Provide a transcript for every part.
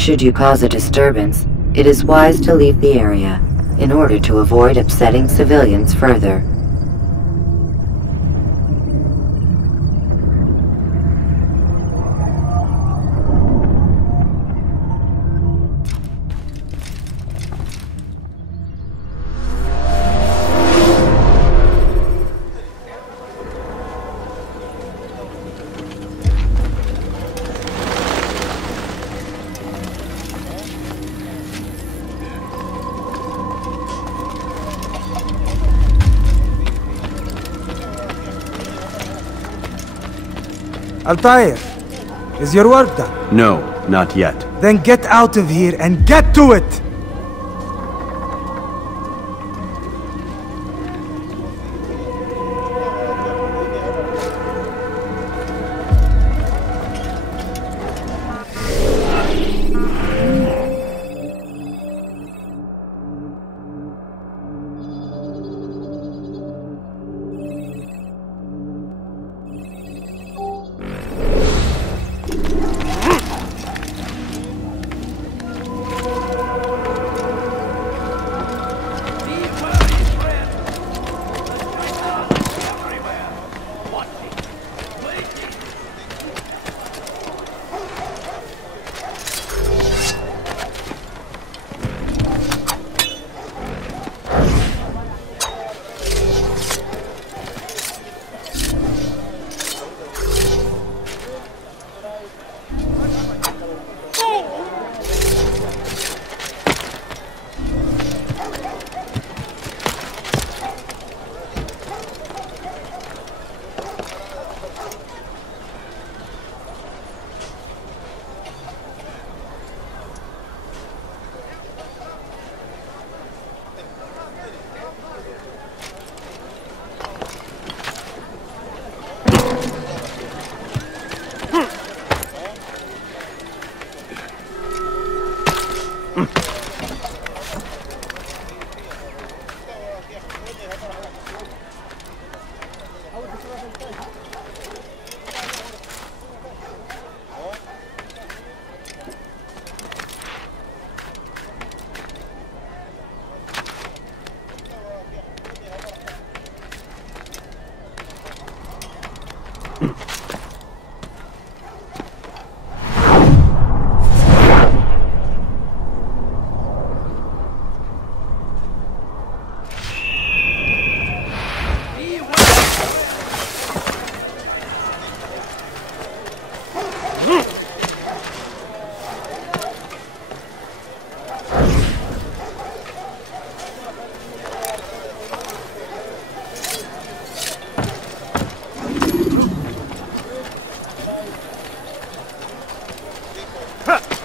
Should you cause a disturbance, it is wise to leave the area in order to avoid upsetting civilians further. Altair, is your work done? No, not yet. Then get out of here and get to it!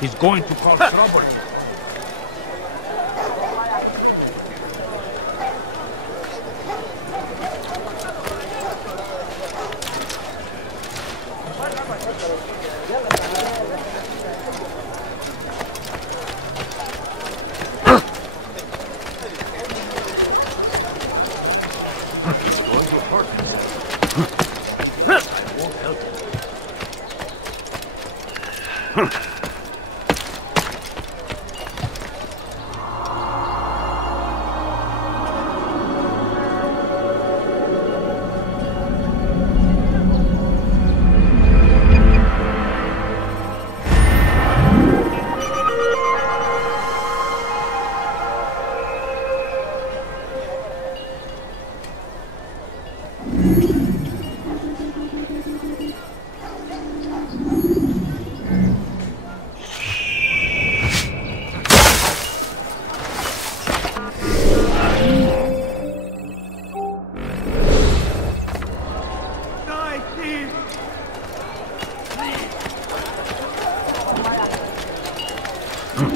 He's going to cause trouble.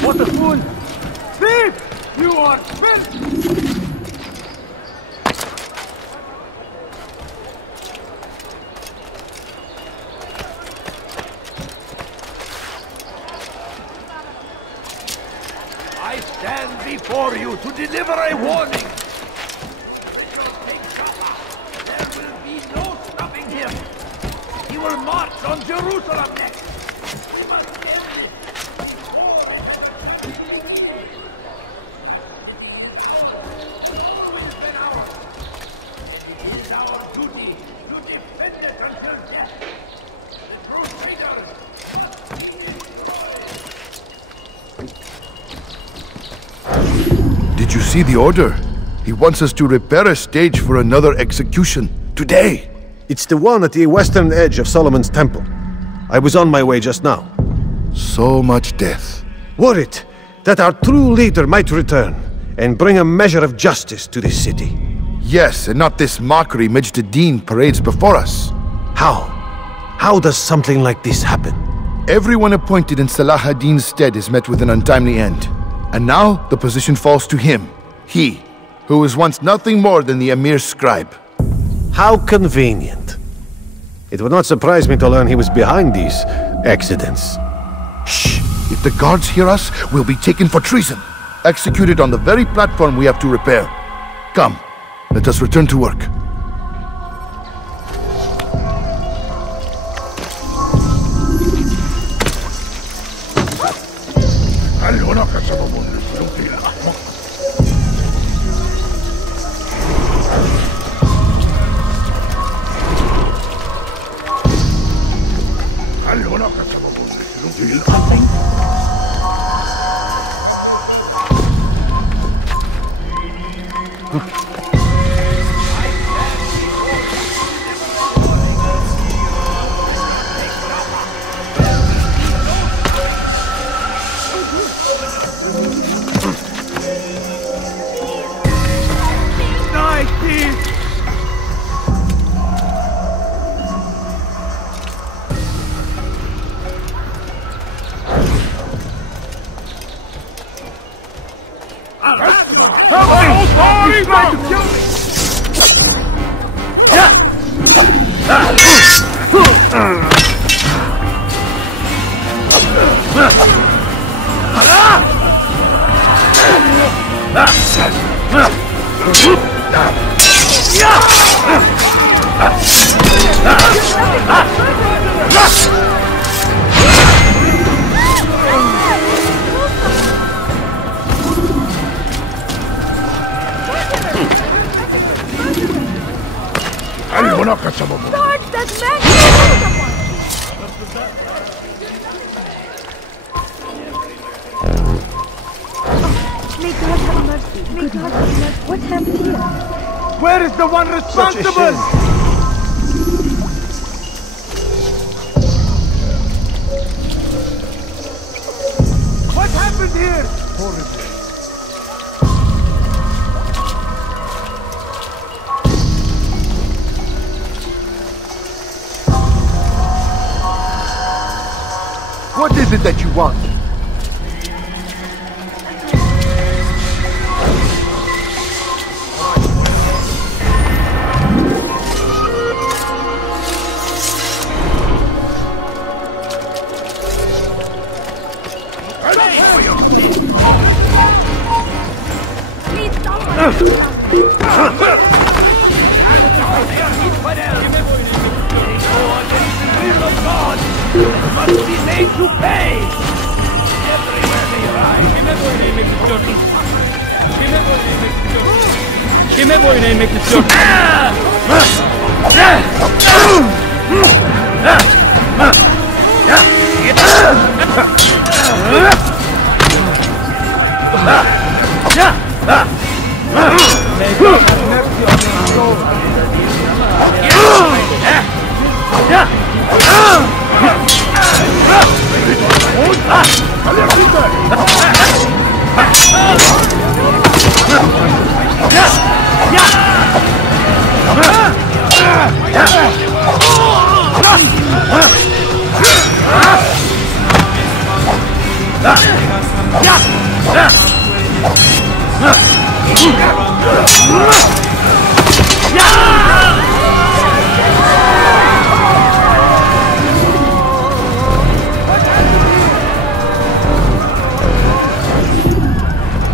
What a fool! Thief! You are spent! I stand before you to deliver a warning. There will be no stopping him. He will march on Jerusalem next. We must end this. see the order? He wants us to repair a stage for another execution. Today! It's the one at the western edge of Solomon's temple. I was on my way just now. So much death. Worried that our true leader might return and bring a measure of justice to this city. Yes, and not this mockery Majd-Dean parades before us. How? How does something like this happen? Everyone appointed in Salah ad-Din's stead is met with an untimely end. And now the position falls to him. He, who was once nothing more than the Emir's scribe. How convenient. It would not surprise me to learn he was behind these accidents. Shh! If the guards hear us, we'll be taken for treason. Executed on the very platform we have to repair. Come, let us return to work. What happened here? Where is the one responsible? What happened here? Horribly. What is it that you want?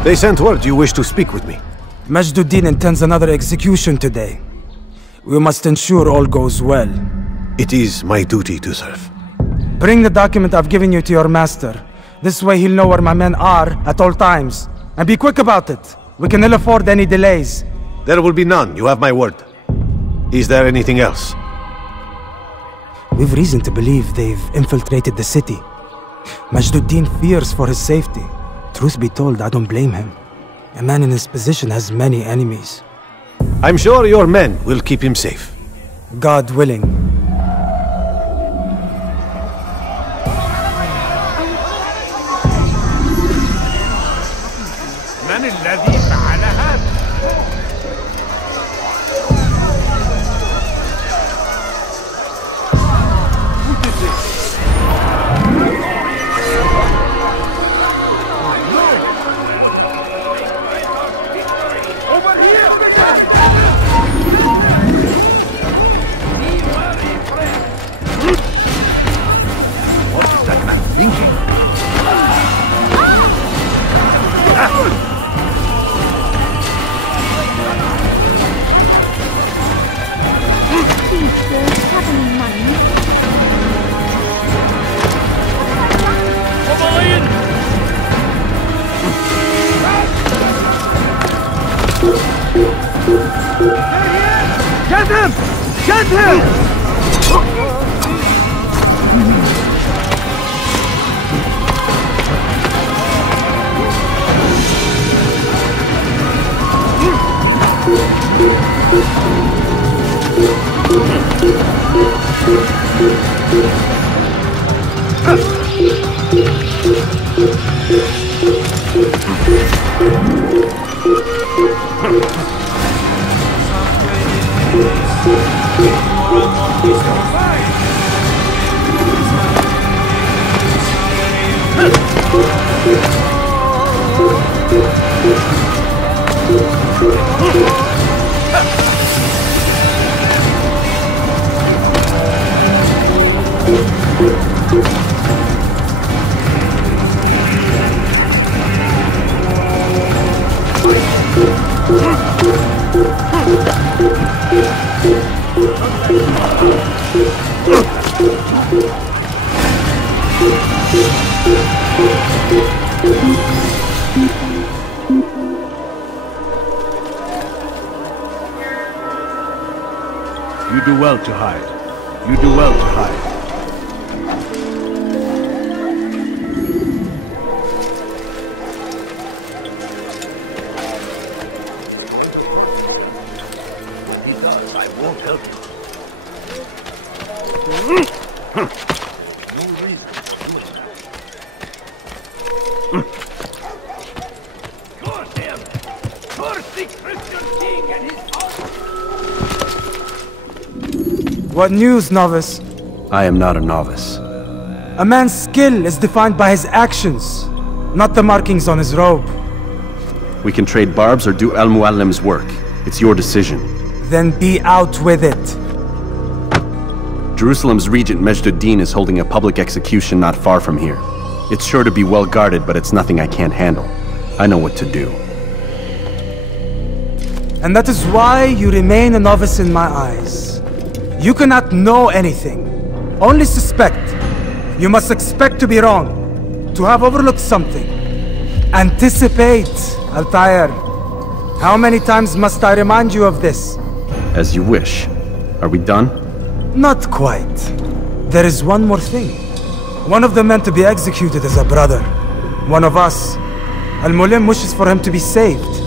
They sent word you wish to speak with me. Majd-Dean intends another execution today. We must ensure all goes well. It is my duty to serve. Bring the document I've given you to your master. This way he'll know where my men are at all times. And be quick about it. We can ill afford any delays. There will be none, you have my word. Is there anything else? We've reason to believe they've infiltrated the city. Majd-Dean fears for his safety. Truth be told, I don't blame him. A man in his position has many enemies. I'm sure your men will keep him safe. God willing. من الذي فعل هذا؟ Get him! Get him! You do well to hide. You do well to hide. If he does, I won't help you. No reason to do it. Curse him! Curse the Christian king and his house! What news, novice? I am not a novice. A man's skill is defined by his actions, not the markings on his robe. We can trade barbs or do Al-Muallim's work. It's your decision. Then be out with it. Jerusalem's regent Majd-ud-Din is holding a public execution not far from here. It's sure to be well guarded, but it's nothing I can't handle. I know what to do. And that is why you remain a novice in my eyes. You cannot know anything, only suspect. You must expect to be wrong, to have overlooked something. Anticipate, Altair. How many times must I remind you of this? As you wish. Are we done? Not quite. There is one more thing. One of the men to be executed is a brother. One of us. Al-Mulim wishes for him to be saved.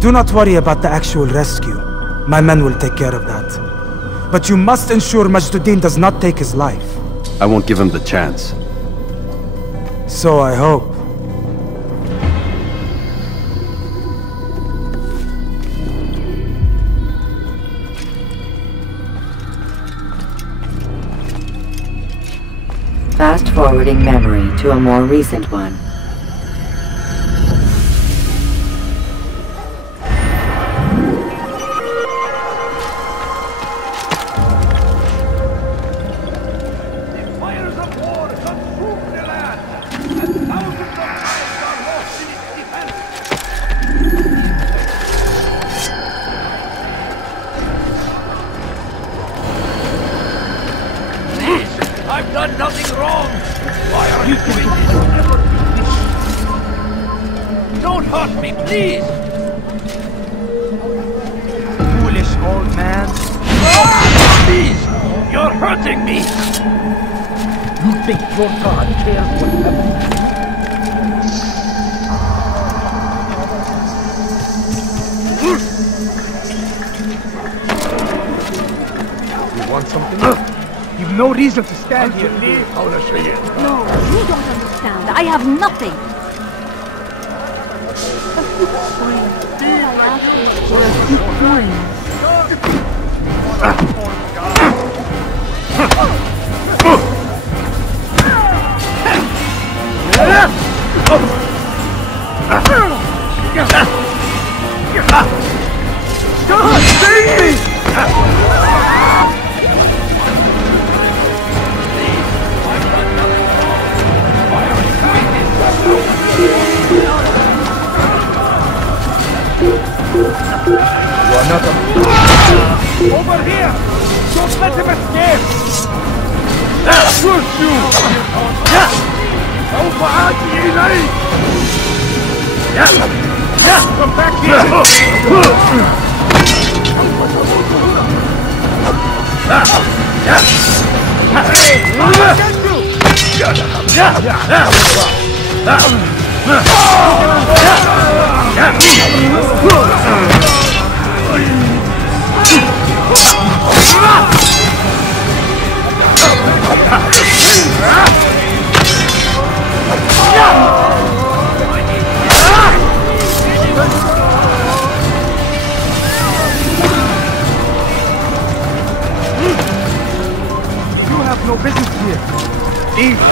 Do not worry about the actual rescue. My men will take care of that. But you must ensure Majd-ud-Din does not take his life. I won't give him the chance. So I hope. Fast-forwarding memory to a more recent one. I've done nothing wrong! Why are you doing this? Don't hurt me, please! Foolish old man! Please! You're hurting me! You think your God cares what happens? want something? You've no reason to stand here. Leave. No, you don't understand. I have nothing. A few coins. All I ask is for a few coins. Save me! You are not a... Over here! Don't let him escape! Shoot you! سوف آتي إليك! Come back here! You have no business here. Leave.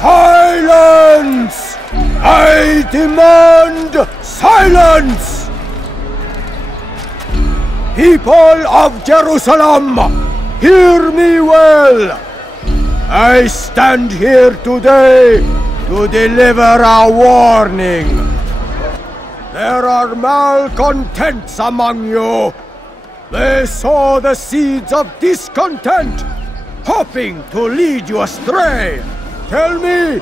Silence! I demand silence! People of Jerusalem, hear me well! I stand here today to deliver a warning. There are malcontents among you. They sow the seeds of discontent, hoping to lead you astray. Tell me,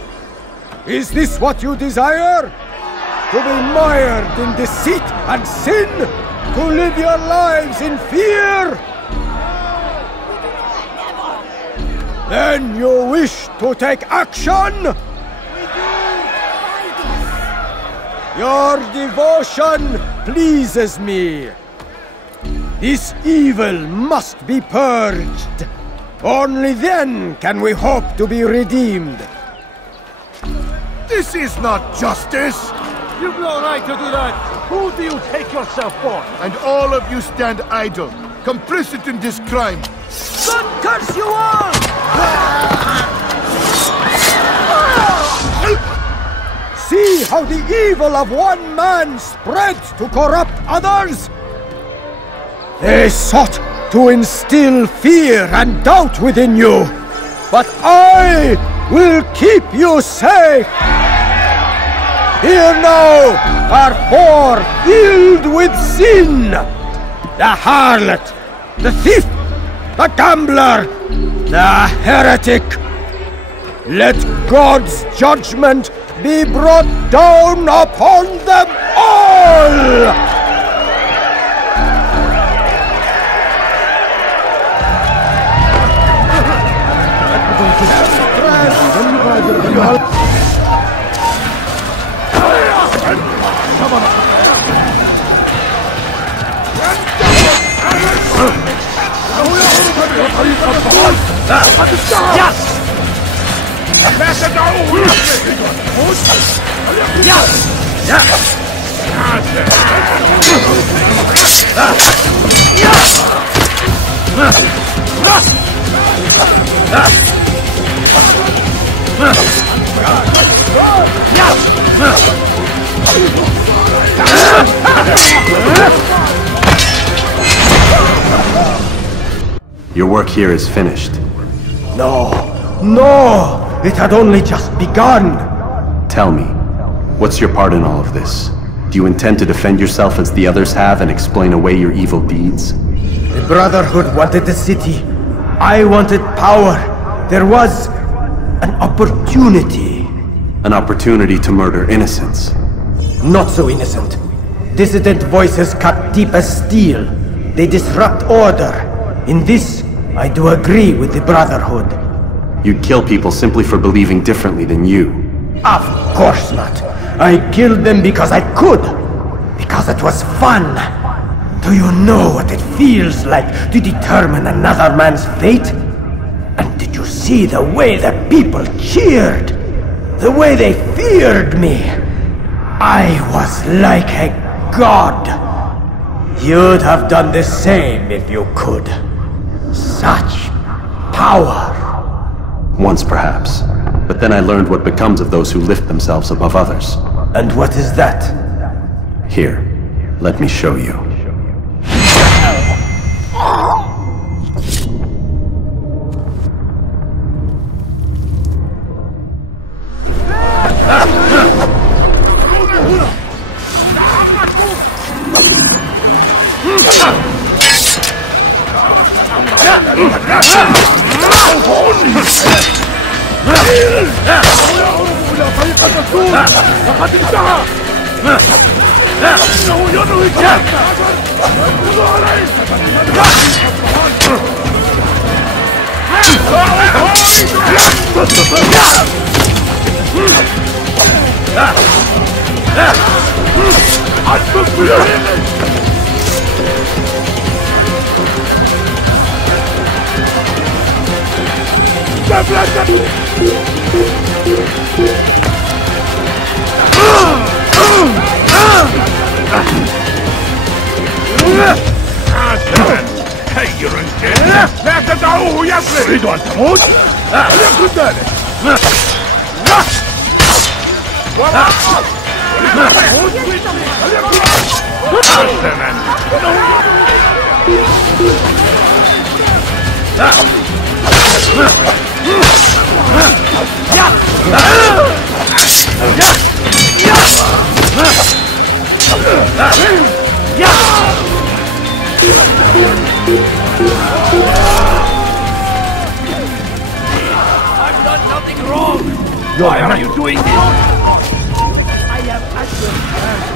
is this what you desire? To be mired in deceit and sin? To live your lives in fear? Then you wish to take action? Your devotion pleases me. This evil must be purged. Only then can we hope to be redeemed. This is not justice! You've no right to do that! Who do you take yourself for? And all of you stand idle, complicit in this crime. God curse you all! See how the evil of one man spreads to corrupt others? They sought to instill fear and doubt within you, but I will keep you safe. Here now are four filled with sin: the harlot, the thief, the gambler, the heretic. Let God's judgment be brought down upon them all! Your work here is finished. No, no! It had only just begun. Tell me, what's your part in all of this? Do you intend to defend yourself as the others have and explain away your evil deeds? The Brotherhood wanted the city. I wanted power. There was an opportunity. An opportunity to murder innocents. Not so innocent. Dissident voices cut deep as steel. They disrupt order. In this, I do agree with the Brotherhood. You'd kill people simply for believing differently than you. Of course not. I killed them because I could. Because it was fun. Do you know what it feels like to determine another man's fate? And did you see the way the people cheered? The way they feared me? I was like a god. You'd have done the same if you could. Such power. Once perhaps. But then I learned what becomes of those who lift themselves above others. And what is that? Here, let me show you. لا تدعوه يصل. تريد أن تموت؟ ليكن ذلك. I've done nothing wrong. Why are you doing this? I have actual plans.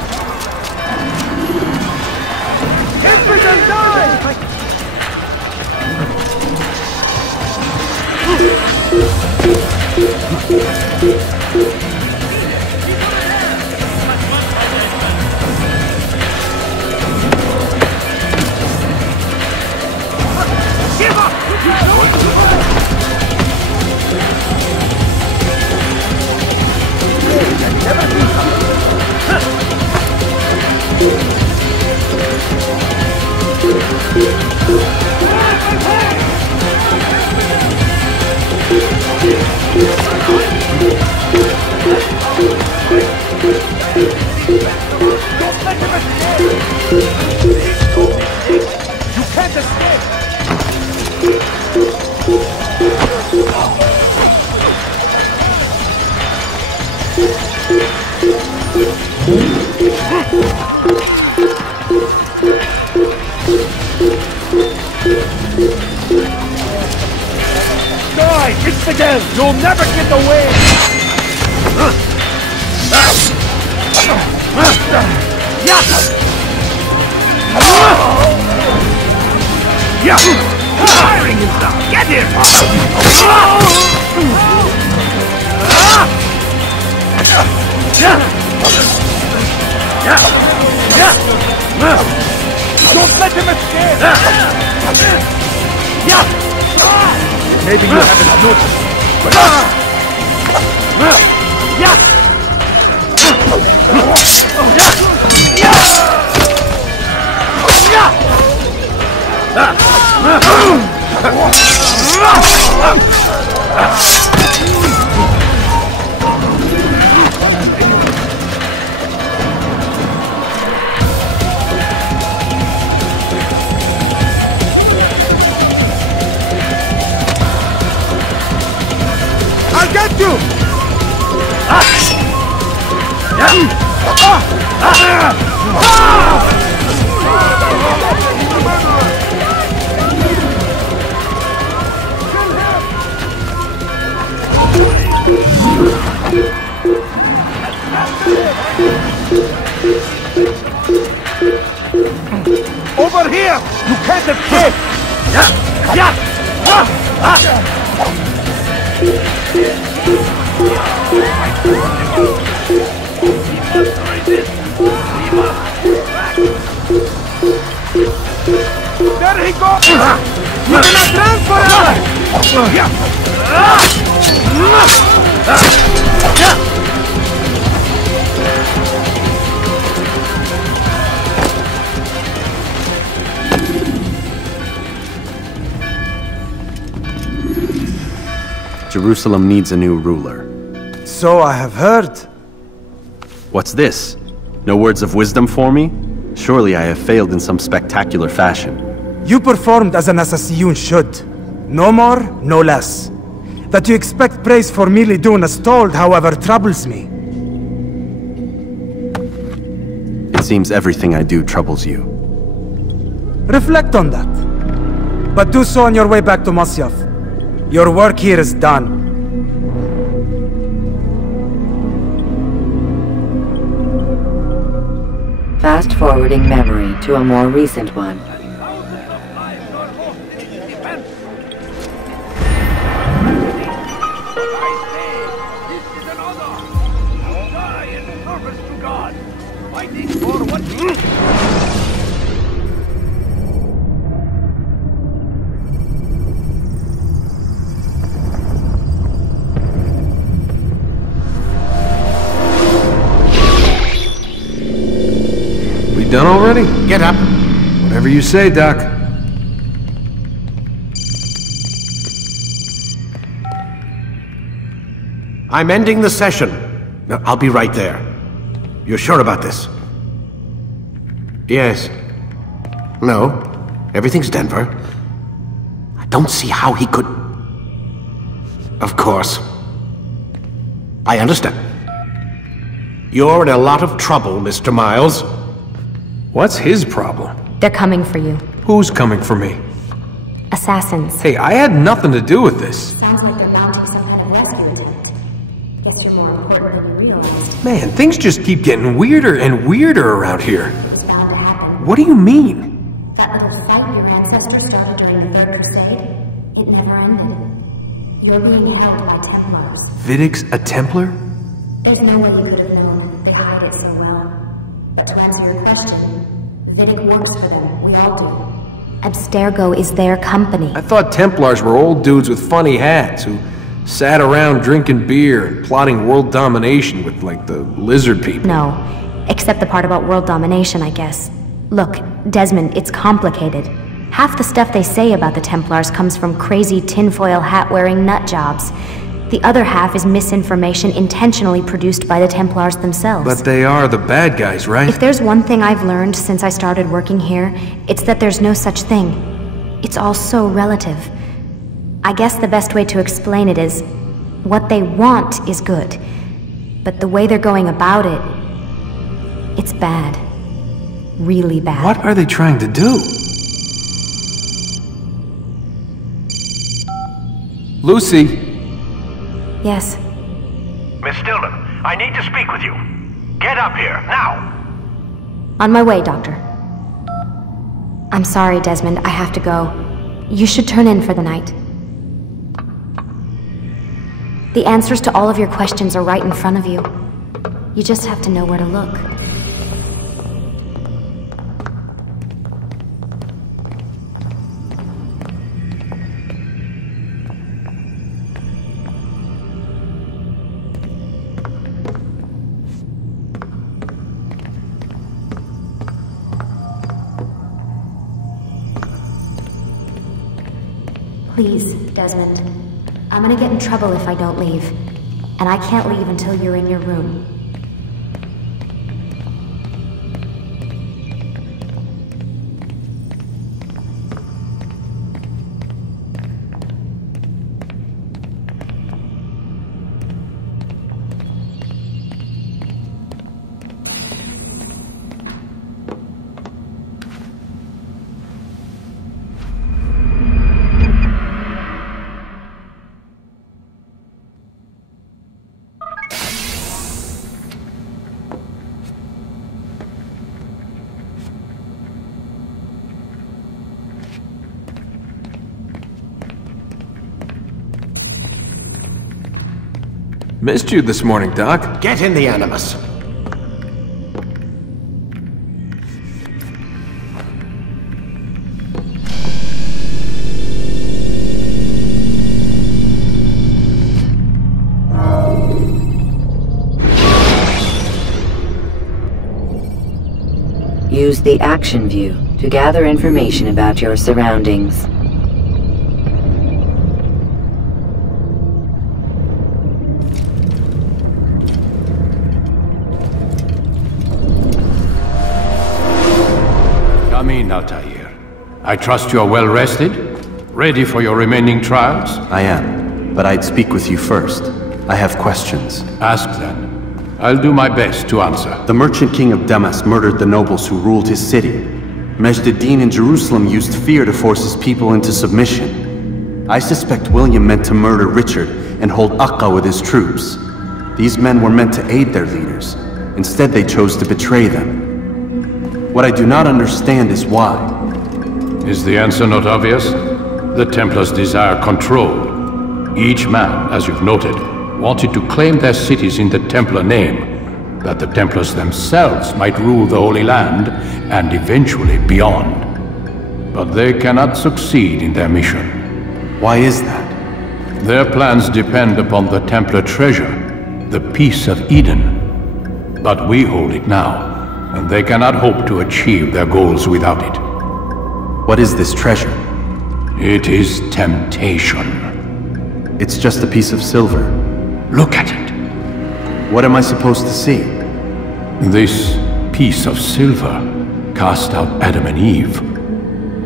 Infidel, die! You can't escape! Die, infidel! You'll never get away! Firing himself! Get him! Don't let him escape! Maybe you haven't noticed, but... I'll get you! Over here! You can't escape! There he goes! You cannot run forever! Jerusalem needs a new ruler. So I have heard. What's this? No words of wisdom for me? Surely I have failed in some spectacular fashion. You performed as an assassin should. No more, no less. That you expect praise for merely doing as told, however, troubles me. It seems everything I do troubles you. Reflect on that. But do so on your way back to Masyaf. Your work here is done. Fast-forwarding memory to a more recent one. Done already? Get up. Whatever you say, Doc. I'm ending the session. No, I'll be right there. You're sure about this? Yes. No. Everything's Denver. I don't see how he could... Of course. I understand. You're in a lot of trouble, Mr. Miles. What's his problem? They're coming for you. Who's coming for me? Assassins. Hey, I had nothing to do with this. Sounds like they're mounting some kind of rescue attempt. Guess you're more important than you realized. Man, things just keep getting weirder and weirder around here. It's bound to happen. What do you mean? That little fight your ancestors started during the Third Crusade, it never ended. You're being held by Templars. Vidic's a Templar? There's no way you could have known. They hide it so well. But to answer your question, Vidic works for them. We all do. Abstergo is their company. I thought Templars were old dudes with funny hats who sat around drinking beer and plotting world domination with, like, the lizard people. No, except the part about world domination, I guess. Look, Desmond, it's complicated. Half the stuff they say about the Templars comes from crazy tinfoil hat-wearing nut jobs. The other half is misinformation intentionally produced by the Templars themselves. But they are the bad guys, right? If there's one thing I've learned since I started working here, it's that there's no such thing. It's all so relative. I guess the best way to explain it is, what they want is good. But the way they're going about it, it's bad. Really bad. What are they trying to do? Lucy? Yes. Miss Stillman, I need to speak with you. Get up here, now! On my way, Doctor. I'm sorry, Desmond, I have to go. You should turn in for the night. The answers to all of your questions are right in front of you. You just have to know where to look. Please, Desmond. I'm gonna get in trouble if I don't leave. And I can't leave until you're in your room. Missed you this morning, Doc. Get in the Animus. Use the action view to gather information about your surroundings. Come in, Altair. I trust you are well rested? Ready for your remaining trials? I am, but I'd speak with you first. I have questions. Ask then. I'll do my best to answer. The merchant king of Damas murdered the nobles who ruled his city. Majd ad-Din in Jerusalem used fear to force his people into submission. I suspect William meant to murder Richard and hold Akka with his troops. These men were meant to aid their leaders. Instead, they chose to betray them. What I do not understand is why. Is the answer not obvious? The Templars desire control. Each man, as you've noted, wanted to claim their cities in the Templar name, that the Templars themselves might rule the Holy Land and eventually beyond. But they cannot succeed in their mission. Why is that? Their plans depend upon the Templar treasure, the Peace of Eden. But we hold it now, and they cannot hope to achieve their goals without it. What is this treasure? It is temptation. It's just a piece of silver. Look at it. What am I supposed to see? This piece of silver cast out Adam and Eve.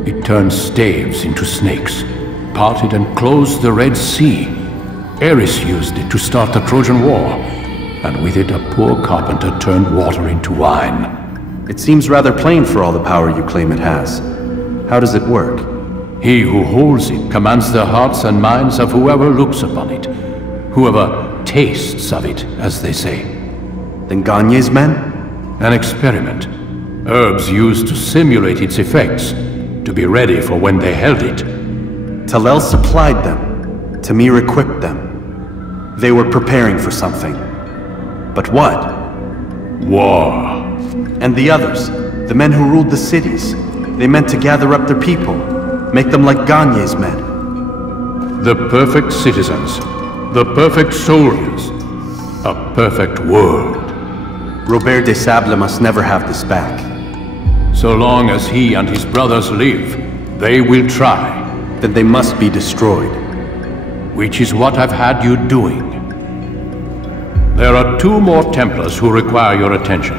It turned staves into snakes, parted and closed the Red Sea. Ares used it to start the Trojan War, and with it a poor carpenter turned water into wine. It seems rather plain for all the power you claim it has. How does it work? He who holds it commands the hearts and minds of whoever looks upon it. Whoever tastes of it, as they say. Then Gagne's men? An experiment. Herbs used to simulate its effects, to be ready for when they held it. Talel supplied them. Tamir equipped them. They were preparing for something. But what? War. And the others, the men who ruled the cities, they meant to gather up their people, make them like Gagne's men. The perfect citizens. The perfect soldiers. A perfect world. Robert de Sable must never have this back. So long as he and his brothers live, they will try. Then they must be destroyed. Which is what I've had you doing. There are 2 more Templars who require your attention.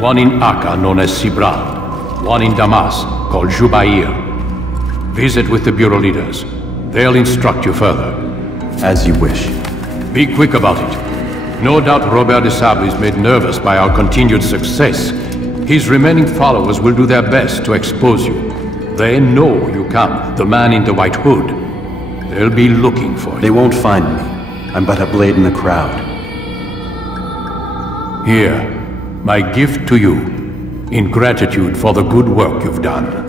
One in Akka, known as Sibrand. One in Damas, called Jubair. Visit with the Bureau leaders. They'll instruct you further. As you wish. Be quick about it. No doubt Robert de Sable is made nervous by our continued success. His remaining followers will do their best to expose you. They know you come, the man in the white hood. They'll be looking for you. They won't find me. I'm but a blade in the crowd. Here, my gift to you, in gratitude for the good work you've done.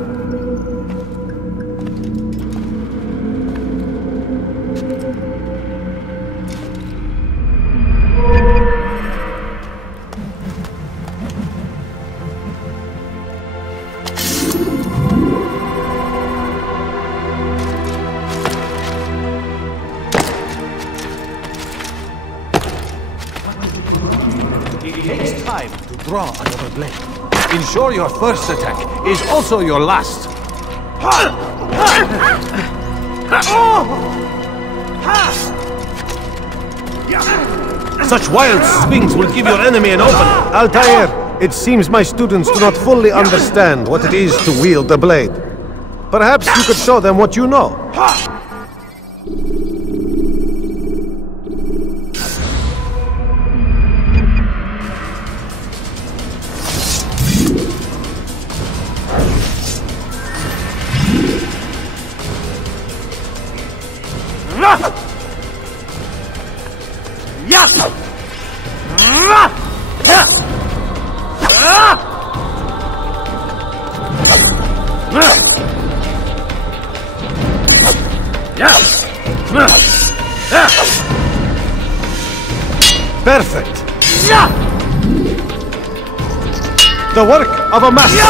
Draw another blade. Ensure your first attack is also your last. Such wild swings will give your enemy an opening. Altair, it seems my students do not fully understand what it is to wield the blade. Perhaps you could show them what you know. Perfect. The work of a master.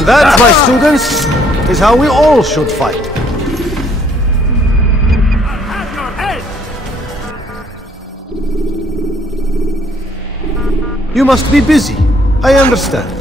And that, my students, is how we all should fight. You must be busy. I understand.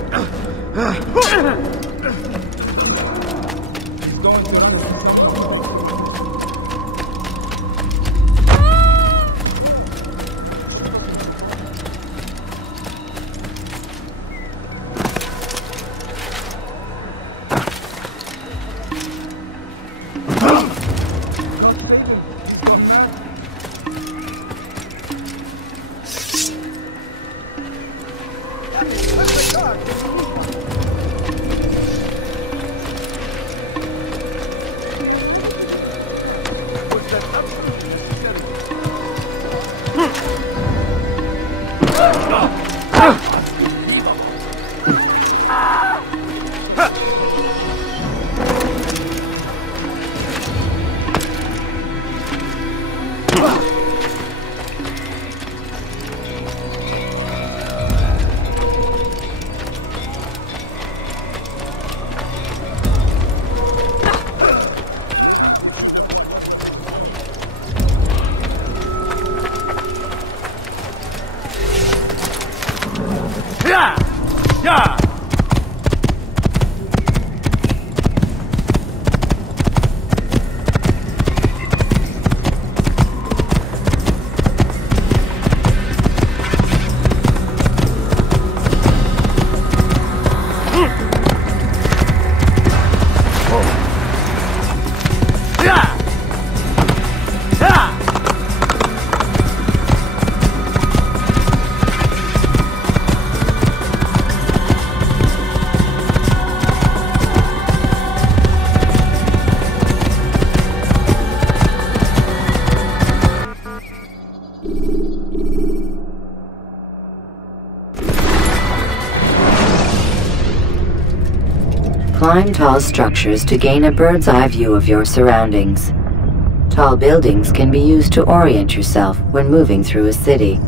Climb tall structures to gain a bird's eye view of your surroundings. Tall buildings can be used to orient yourself when moving through a city.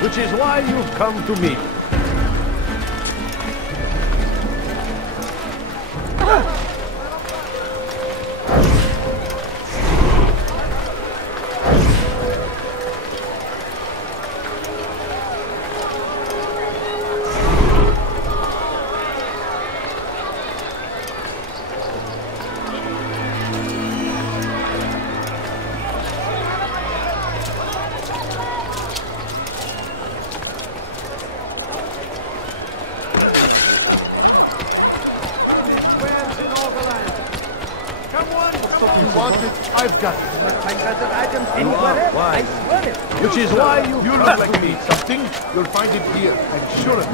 Which is why you've come to me. I've got it. Why? Which is why you look like me. Something? You'll find it here. I'm sure of it.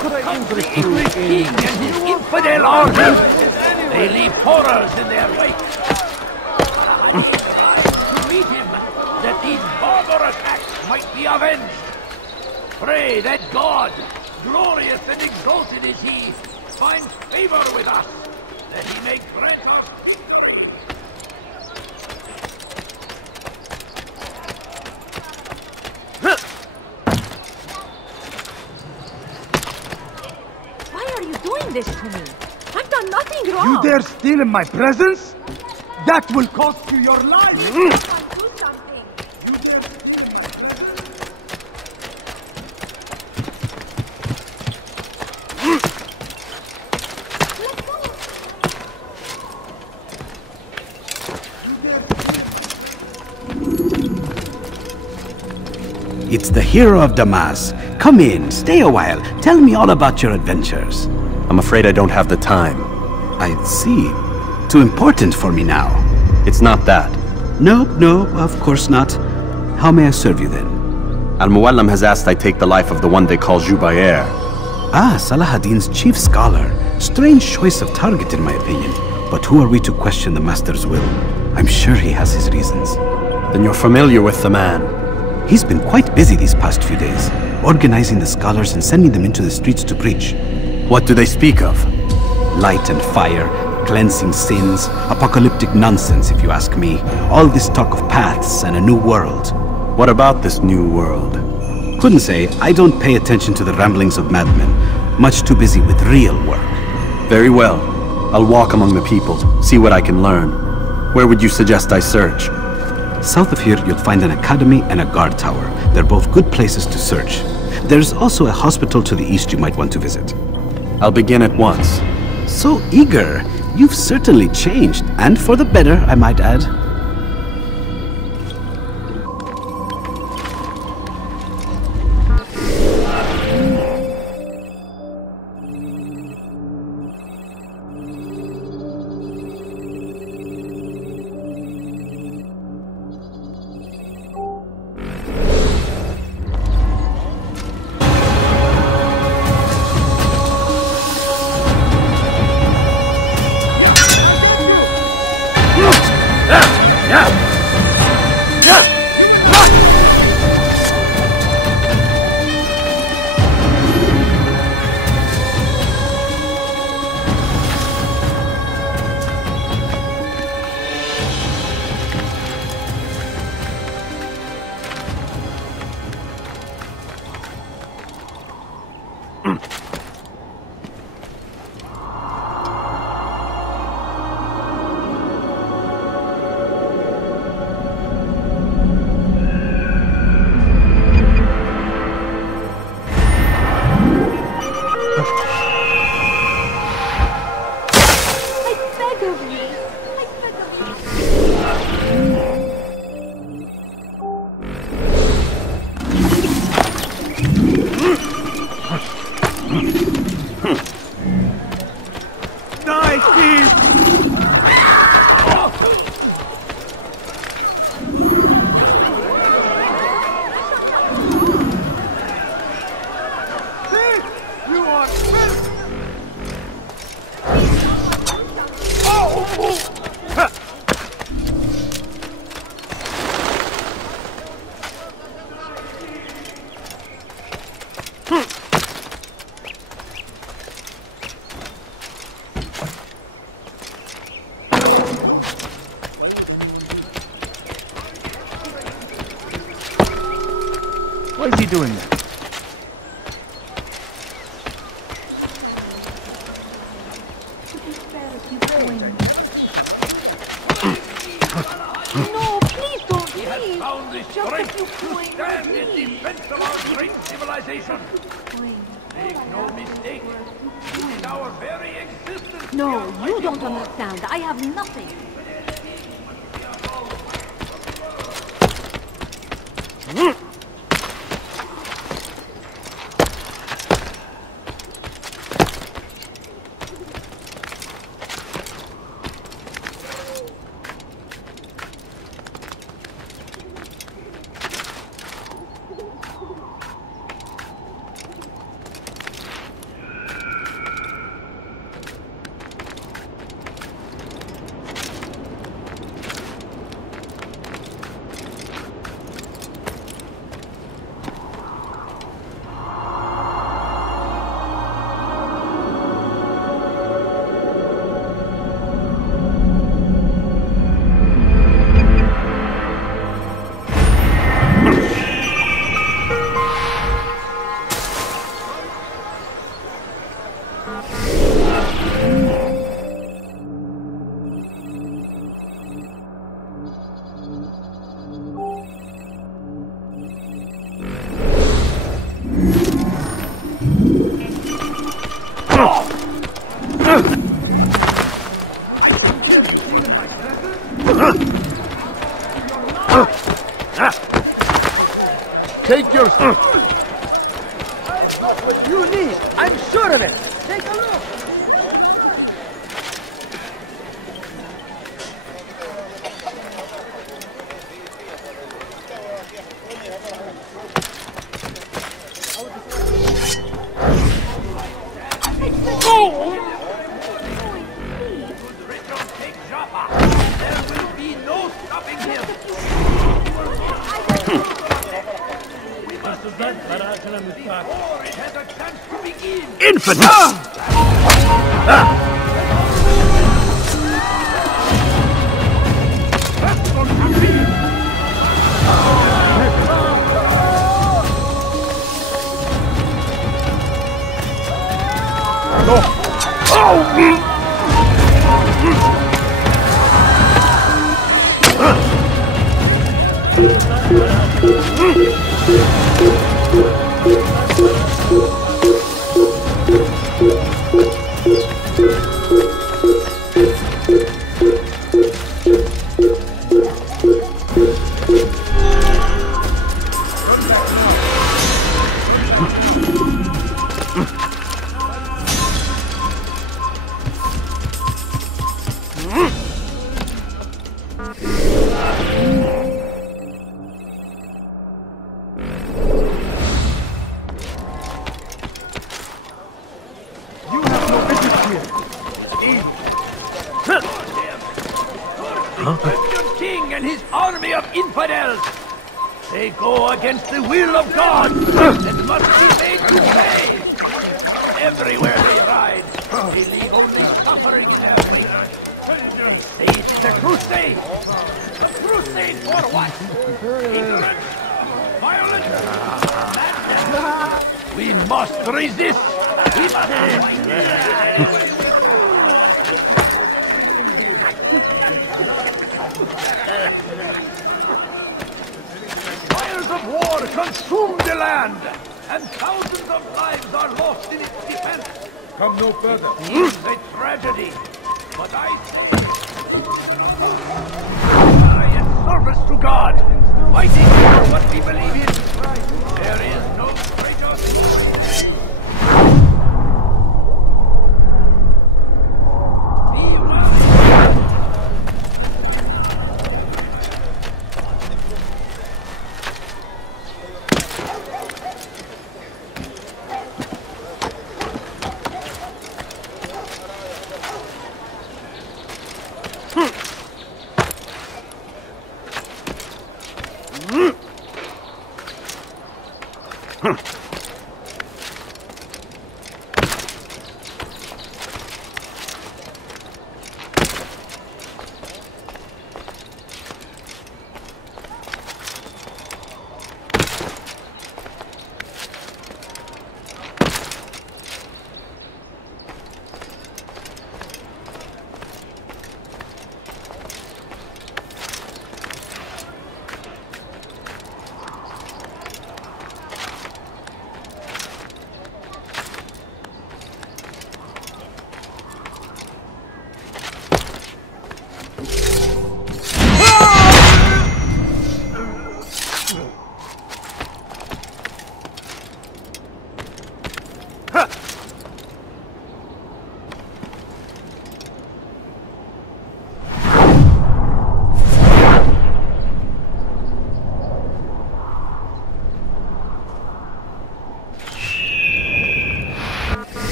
Could I interest you in... King and his infidel armies. They leave horrors in their wake. To meet him, that these barbar attacks might be avenged. Pray that God, glorious and exalted is he, finds favor with us, that he may grant us... Why are you doing this to me? I've done nothing wrong. You dare steal in my presence? That will cost you your life! Do something. It's the hero of Damas. Come in, stay a while. Tell me all about your adventures. I'm afraid I don't have the time. I see. Too important for me now. It's not that. No, of course not. How may I serve you then? Al-Muallim has asked I take the life of the one they call Jubair. Ah, Salahadin's chief scholar. Strange choice of target in my opinion. But who are we to question the master's will? I'm sure he has his reasons. Then you're familiar with the man. He's been quite busy these past few days, organizing the scholars and sending them into the streets to preach. What do they speak of? Light and fire, cleansing sins, apocalyptic nonsense if you ask me. All this talk of paths and a new world. What about this new world? Couldn't say. I don't pay attention to the ramblings of madmen. Much too busy with real work. Very well. I'll walk among the people, see what I can learn. Where would you suggest I search? South of here, you'll find an academy and a guard tower. They're both good places to search. There's also a hospital to the east you might want to visit. I'll begin at once. So eager. You've certainly changed, and for the better, I might add. Why is he doing that? No, please don't He has leave. found the Just a strength few to coins, stand in please. defense of our great civilization. Make no mistake, it is our very existence. we No, are you fighting don't for. understand. I have nothing. Take your... I've got what you need. I'm sure of it. Take a look. Infidel! King and his army of infidels! They go against the will of God and must be made to pay! Everywhere they ride, they leave only suffering in their wake. They say it is a crusade! A crusade for what? Ignorance? Violence? Madness? We must resist! We must fight! Fires of war consume the land, and thousands of lives are lost in its defense. Come no further. It is a tragedy, but I in service to God, fighting for what we believe in. There is no greater.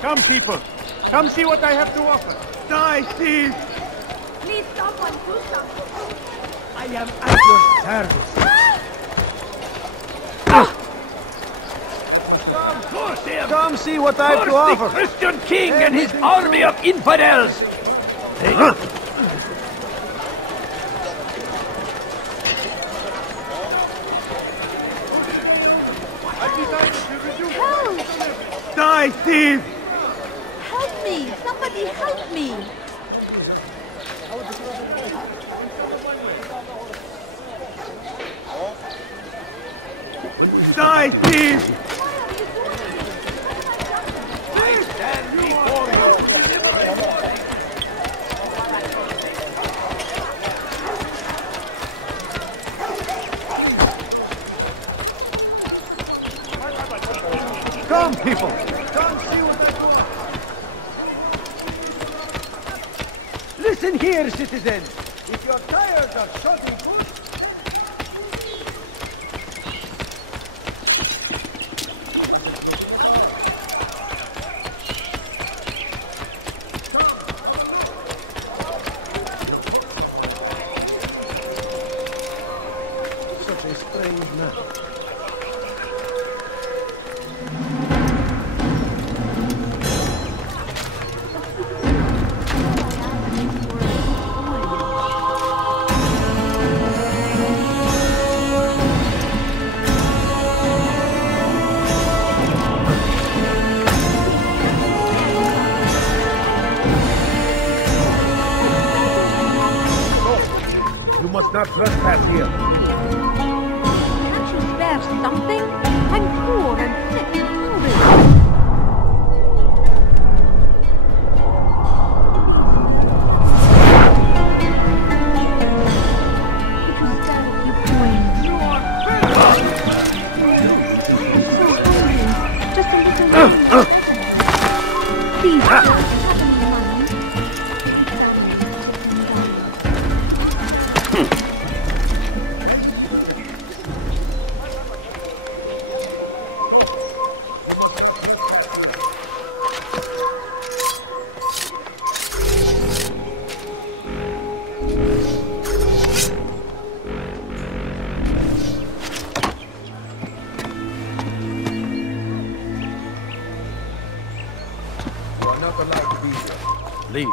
Come, people. Come see what I have to offer. Die, thief! Please, someone do something. I am at your service. Ah! Come, Curse him! Come see what I have to offer. The Christian king and his army of infidels! Help! Die, thief! Help me! Somebody help me! Die, thief! I stand before you to deliver a warning! Come, people! Come see what I do. Listen here, citizens! If you're tired of shoddy food, such a strange man. You must not trespass here. Can't you spare something? I'm poor and sick and hungry. Leave.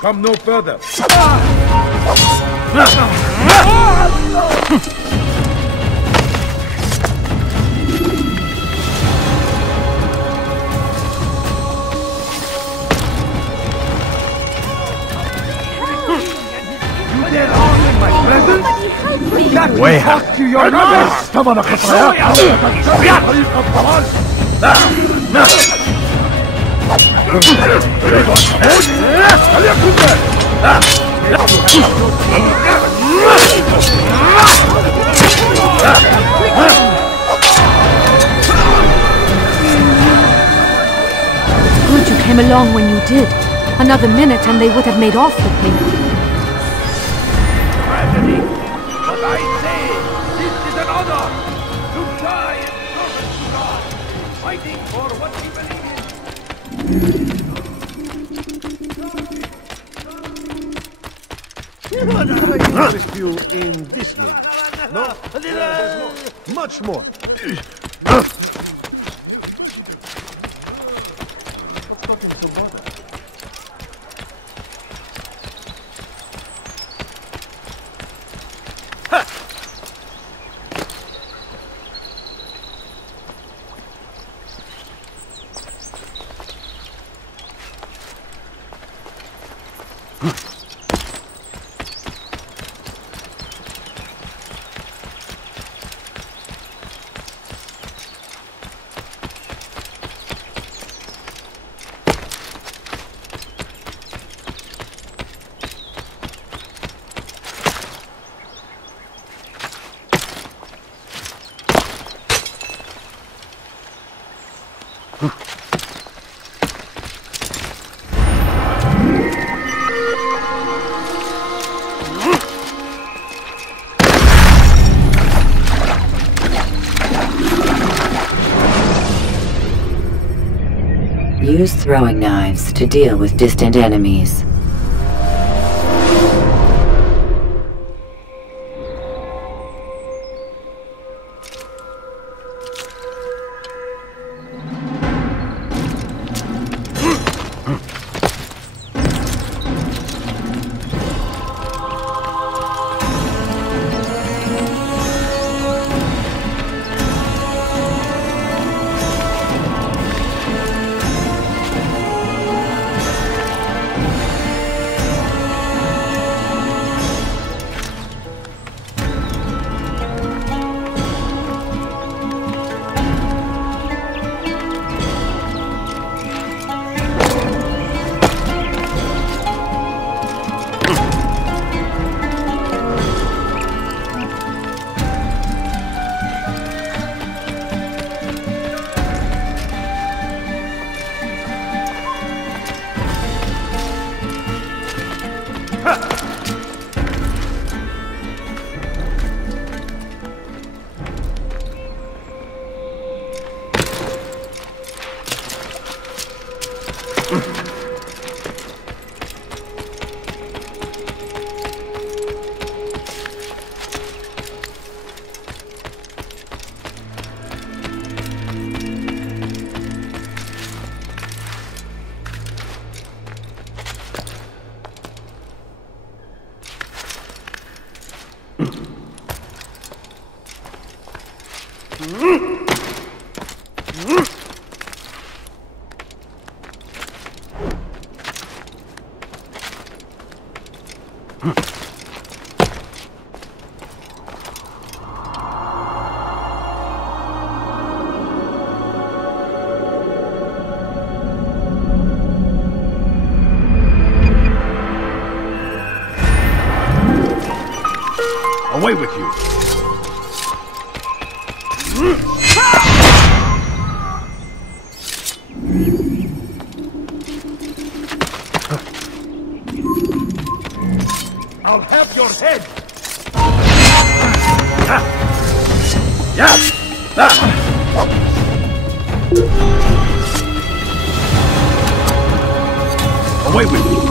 Come no further. You dare arm in my presence? ويحك to your knife! Good you came along when you did. Another minute and they would have made off with me. Tragedy. But I say, this is an honor. To die in service to God. Fighting for what we believe in. What have I promised you in this meeting? No? There's more. Much more. What's got him so bothered? Use throwing knives to deal with distant enemies. Away with you! I'll have your head! Away with you!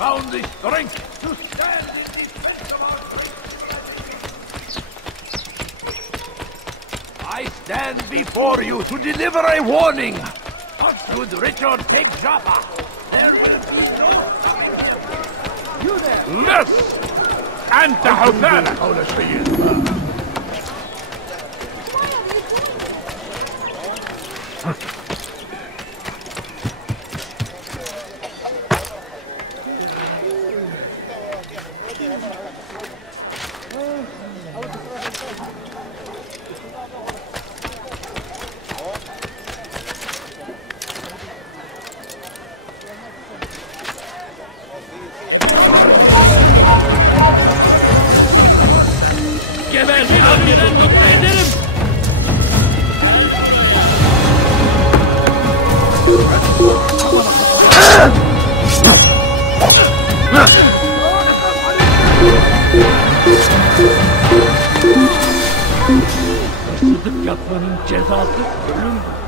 found the strength to stand in defense of our great. I stand before you to deliver a warning. Should Richard take Jaffa, there will be no... You there! Yes! أنت حسانة! حول الشيء Hırsızlık yapmanın cezası ölümdür.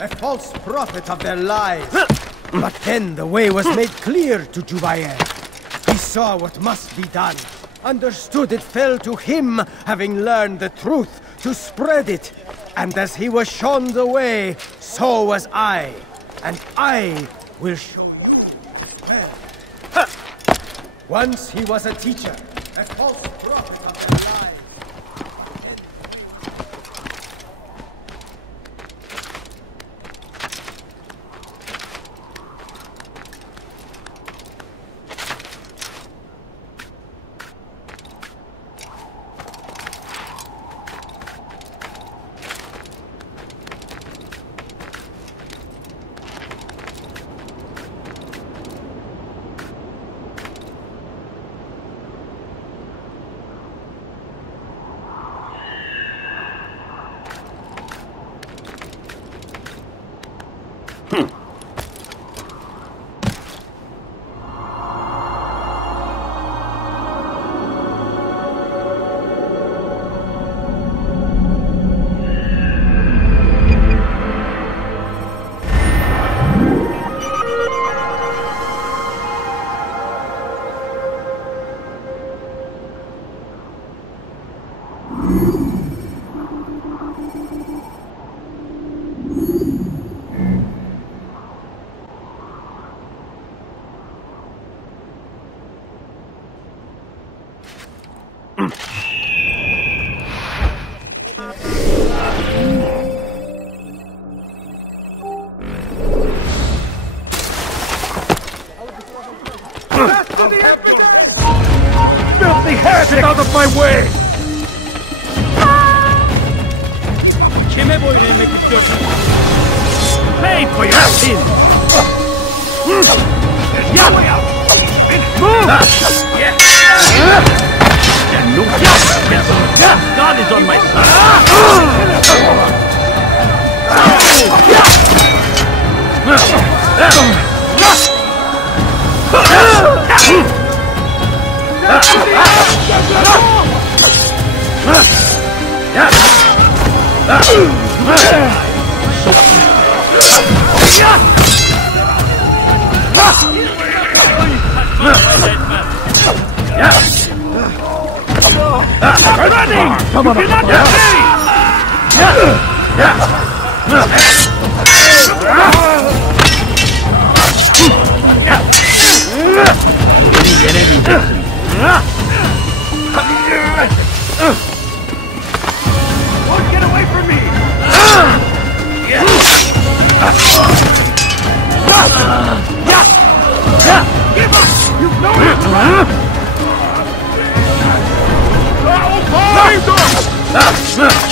A false prophet of their lies. But then the way was made clear to Jubair. He saw what must be done, understood it fell to him, having learned the truth, to spread it. And as he was shown the way, so was I. And I will show well. Once he was a teacher, a false prophet of their lies. Filthy heretic, out of my way! Kime boyun eğmek istiyorsun? Pay for your sin! God is on my running! Come on, you cannot get Don't get away from me! Give up! You know it!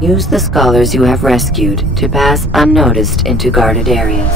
Use the scholars you have rescued to pass unnoticed into guarded areas.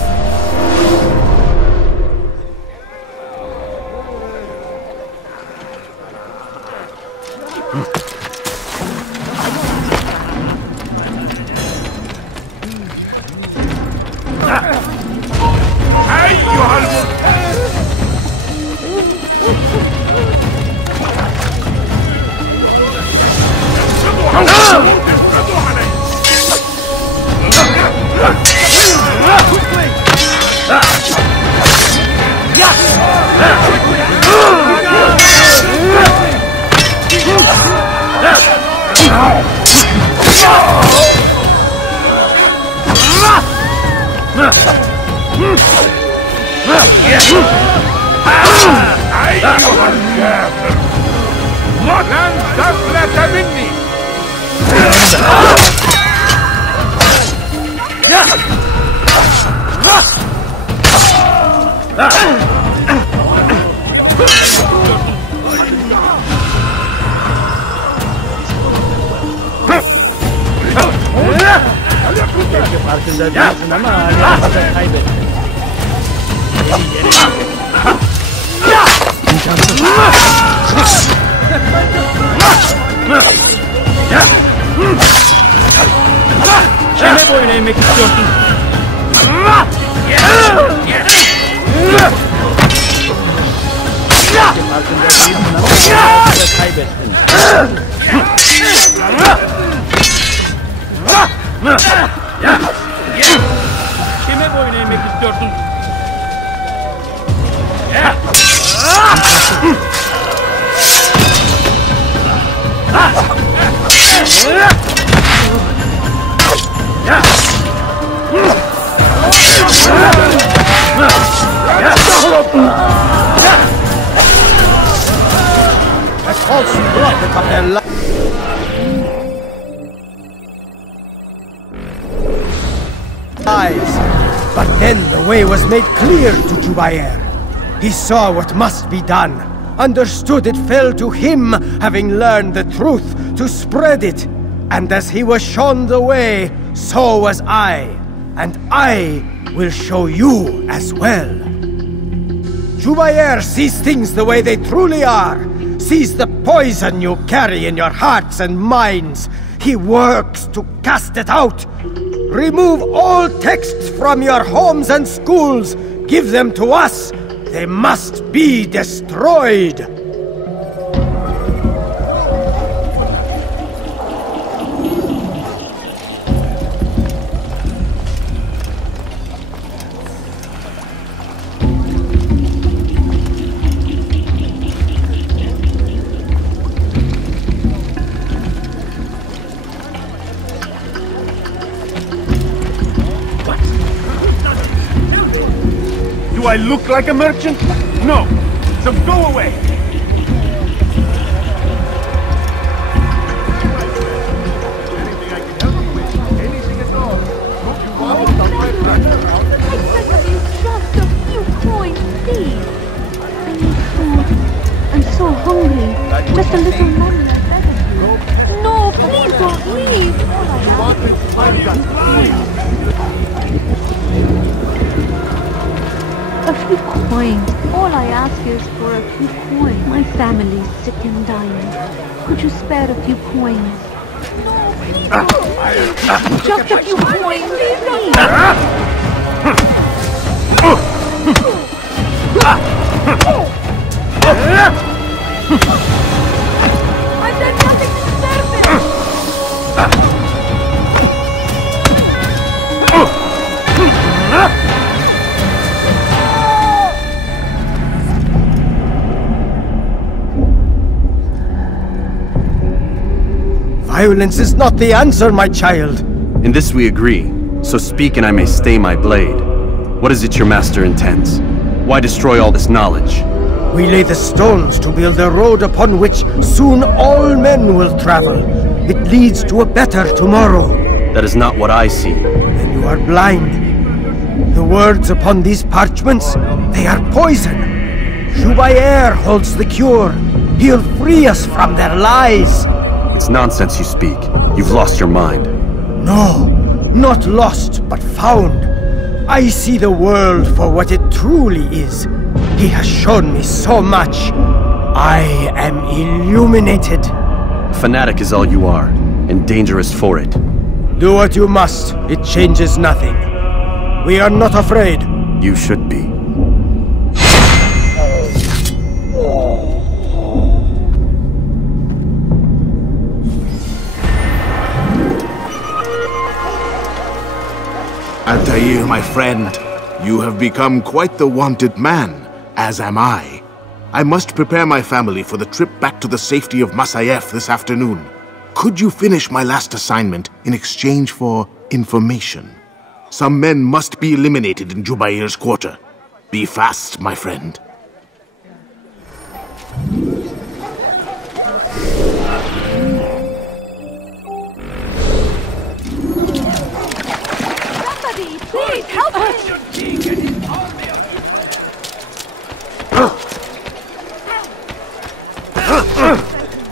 But then the way was made clear to Jubair. He saw what must be done, understood it fell to him, having learned the truth, to spread it. And as he was shown the way, so was I. And I will show you as well. Jubair sees things the way they truly are, sees the poison you carry in your hearts and minds. He works to cast it out. Remove all texts from your homes and schools. Give them to us. They must be destroyed. Do I look like a merchant? No. So go away. Anything I can help you with? Anything at all? Hope you want to my platform. Just a few coins, please. I need food. I'm so hungry. Just a little money, I beg of you. No, please don't leave. You want this money? Please. A few coins. All I ask is for a few coins. My family's sick and dying. Could you spare a few coins? No, please don't. Just a few coins, please. I've done nothing to deserve it. Violence is not the answer, my child. In this we agree, so speak and I may stay my blade. What is it your master intends? Why destroy all this knowledge? We lay the stones to build a road upon which soon all men will travel. It leads to a better tomorrow. That is not what I see. Then you are blind. The words upon these parchments, they are poison. Jubayer holds the cure. He'll free us from their lies. It's nonsense you speak. You've lost your mind. No, not lost, but found. I see the world for what it truly is. He has shown me so much. I am illuminated. A fanatic is all you are, and dangerous for it. Do what you must. It changes nothing. We are not afraid. You should be. Altair, my friend, you have become quite the wanted man, as am I. I must prepare my family for the trip back to the safety of Masayef this afternoon. Could you finish my last assignment in exchange for information? Some men must be eliminated in Jubair's quarter. Be fast, my friend. Please help us!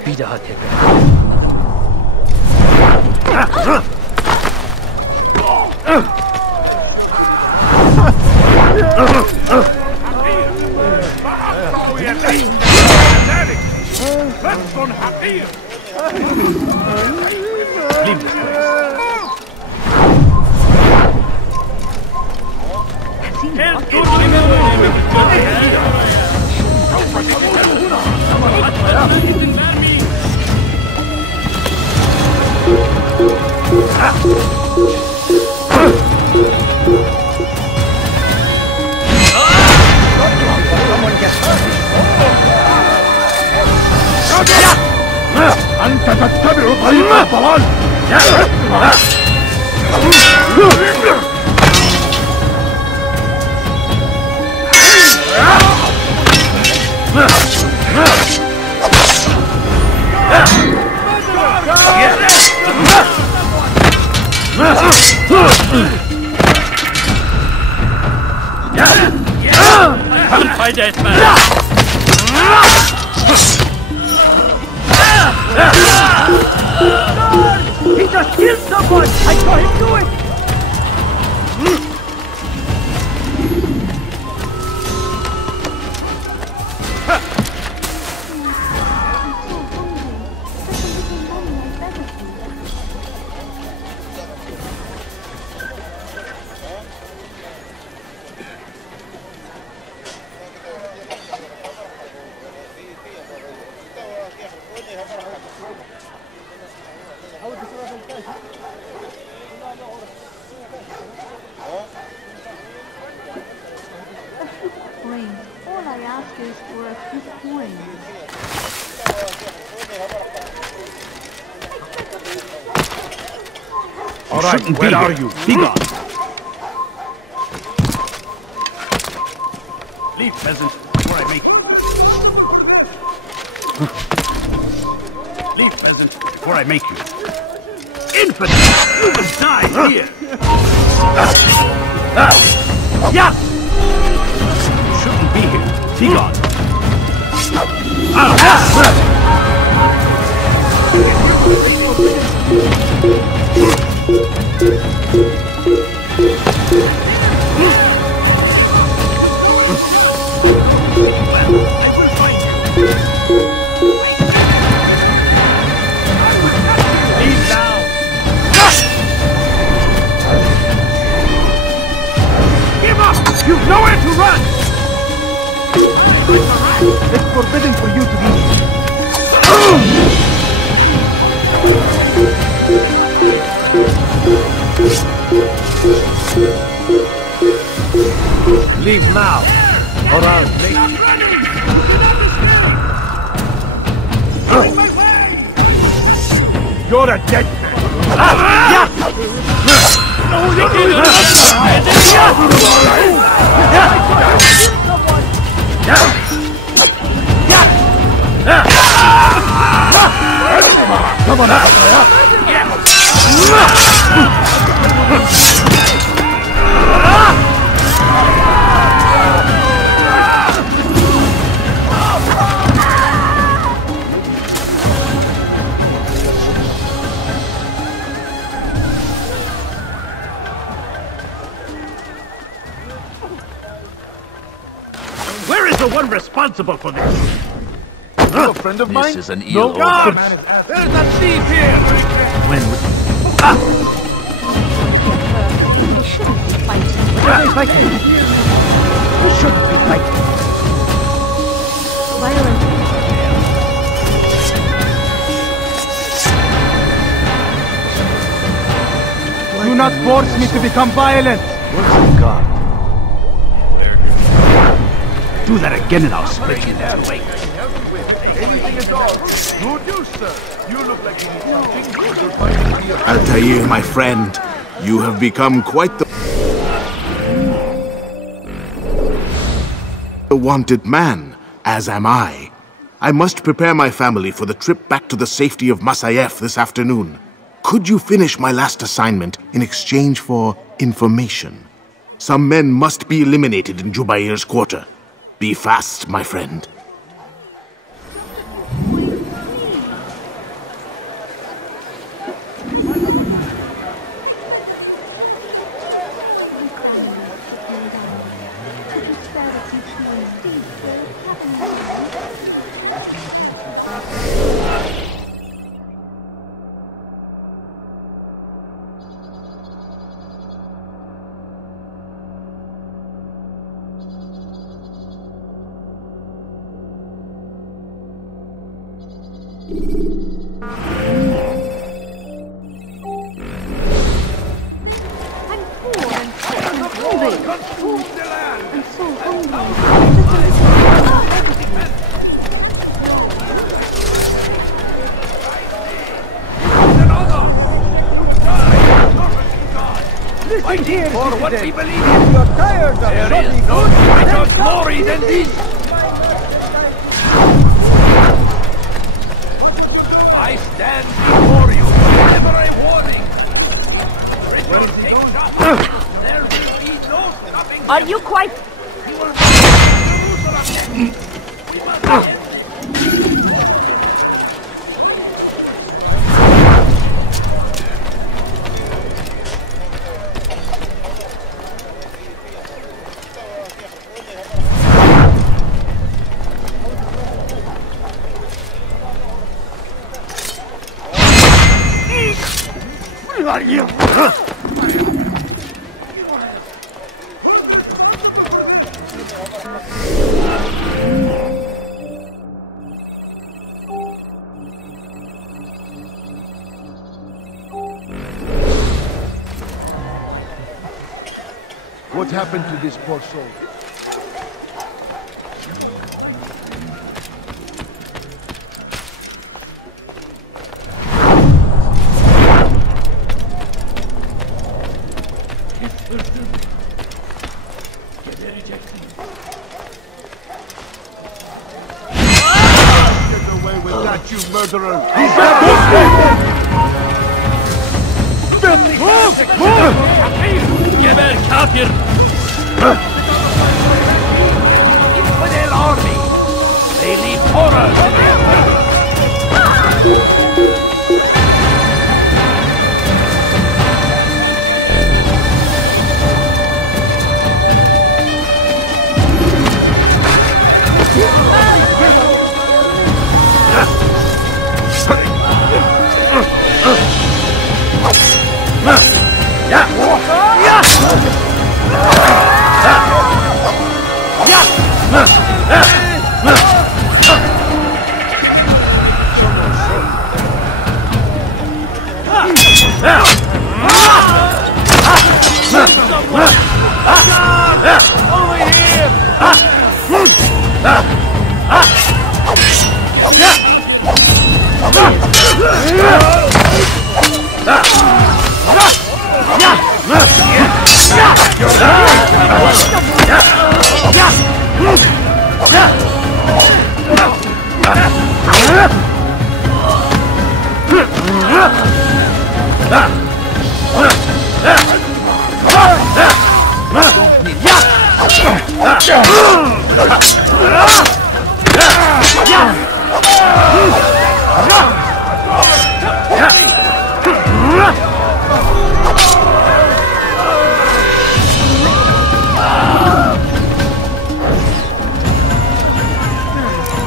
Bir daha tekrar. Leave this place. Someone gets hurt. أنت تتبع طريق الضلال. By that man. He just killed someone! I saw him do it! All I ask is for a few coins. All right, where are you? Be gone. Leave, peasant, before I make you. Leave, peasant, before I make you. Infidel! You will die here! Yeah! You shouldn't be here. Be gone. You've nowhere to run! It's forbidden for you to be here. Leave now, or I'll make you. You're a dead man. Come on out. Where is the one responsible for this? You a friend of mine? This is an ill No, omen. there's a thief here! When They shouldn't be fighting. Why are they fighting? We shouldn't be fighting. Violent. Do not force me to become violent! What's the god? do that again and I'll split you. Anything at all. Good news, sir. You look like you need something. You're fighting here. Altair, my friend, you have become quite the wanted man, as am I. I must prepare my family for the trip back to the safety of Masayef this afternoon. Could you finish my last assignment in exchange for information? Some men must be eliminated in Jubair's quarter. Be fast, my friend. Fighting for what we believe in. You're tired of There shoddy is no food. greater glory than this. I stand before you to deliver a warning. Richard, take shot. There will be no stopping. Are you quite... We will not Jerusalem. We must end this. What happened to this poor soul? Get away with that, you murderer! Geber kafir! Infidel army! They leave horror to their over here!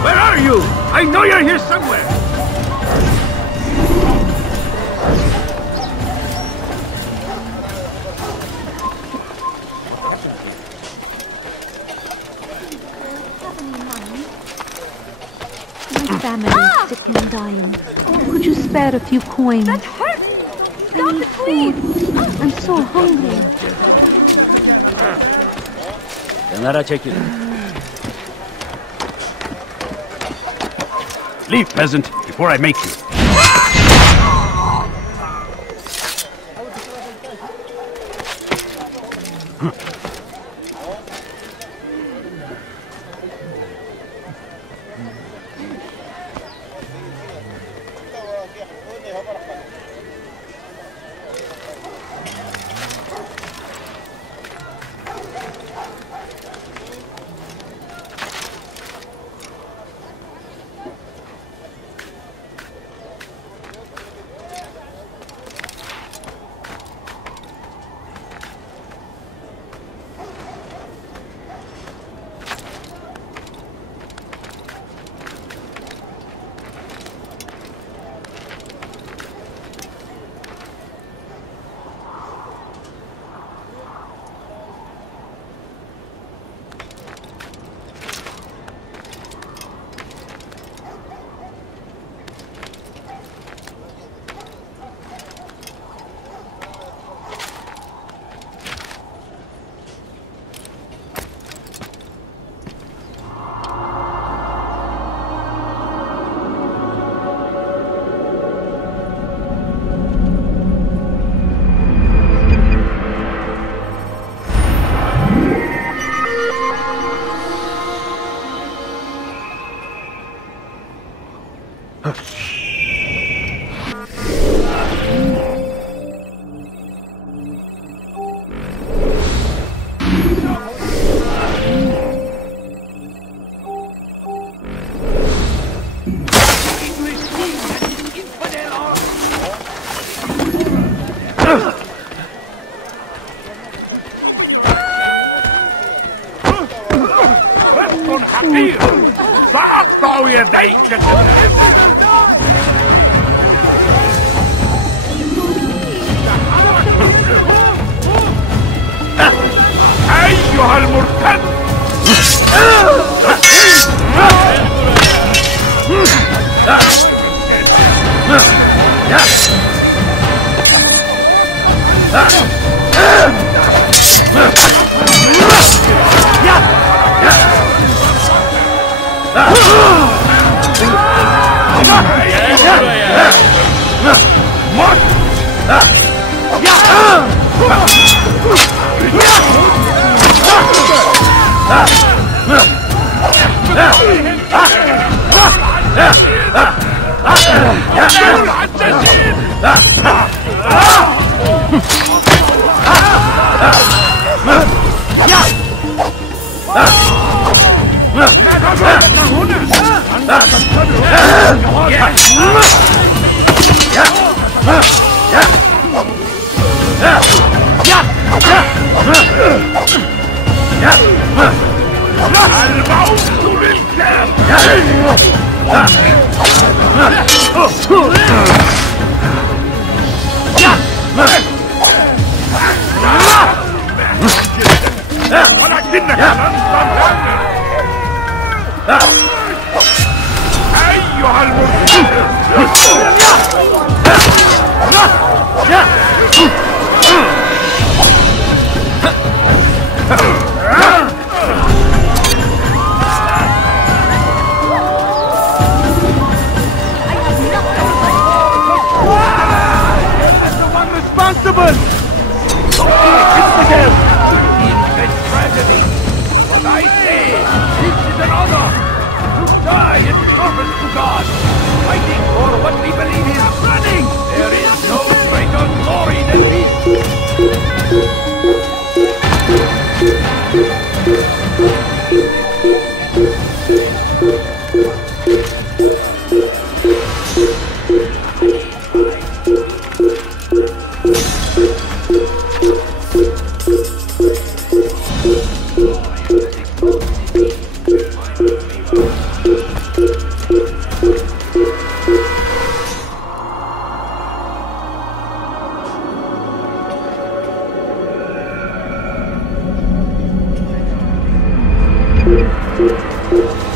Where are you? I know you're here somewhere! My family's sick and dying. Could you spare a few coins? That hurts! I need food. I'm so hungry. Kenara çekil. Leave, peasant, before I make you. سأقطع يديك أيها المرتد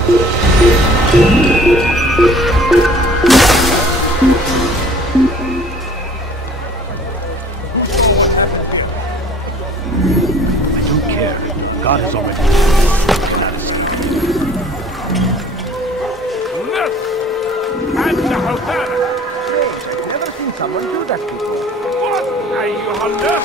don't care. God has already cannot escape. And the Hosanna! I've never seen someone do that before. What? Are you Hunter?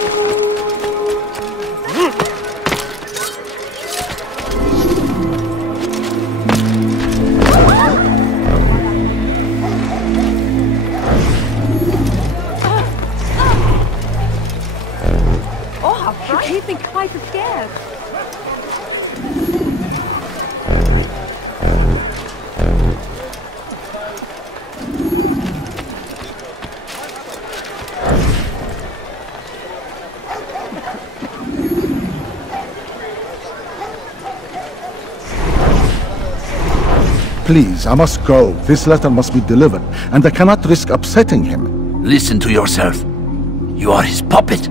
Oh, how frightened. You've been quite scared. Please, I must go. This letter must be delivered, and I cannot risk upsetting him. Listen to yourself. You are his puppet.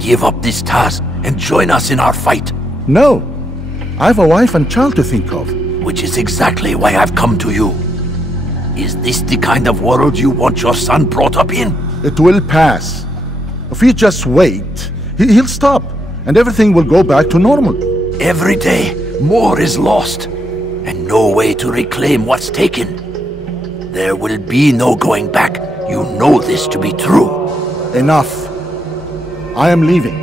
Give up this task and join us in our fight. No. I have a wife and child to think of. Which is exactly why I've come to you. Is this the kind of world you want your son brought up in? It will pass. If we just wait, he'll stop, and everything will go back to normal. Every day, more is lost, and no way to reclaim what's taken. There will be no going back. You know this to be true. Enough. I am leaving.